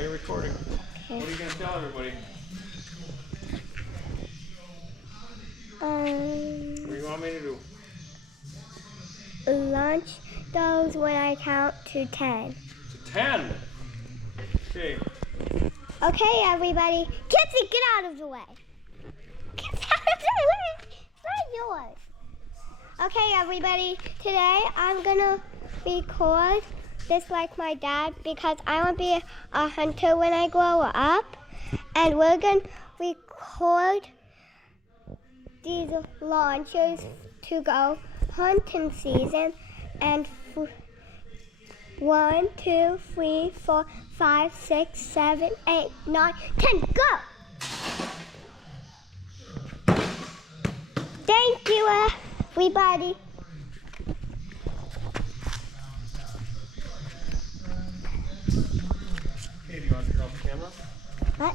you're recording. What are you going to tell everybody? What do you want me to do? Launch those when I count to 10. To 10? Okay. Okay, everybody. Kitsy, get out of the way. Get out of the way. It's not yours. Okay, everybody. Today I'm going to record this like my dad because I want to be a hunter when I grow up. And we're going to record these launches to go hunting season. And 1, 2, 3, 4, 5, 6, 7, 8, 9, 10, go! Thank you, everybody. Okay, do you want to turn off the camera? What?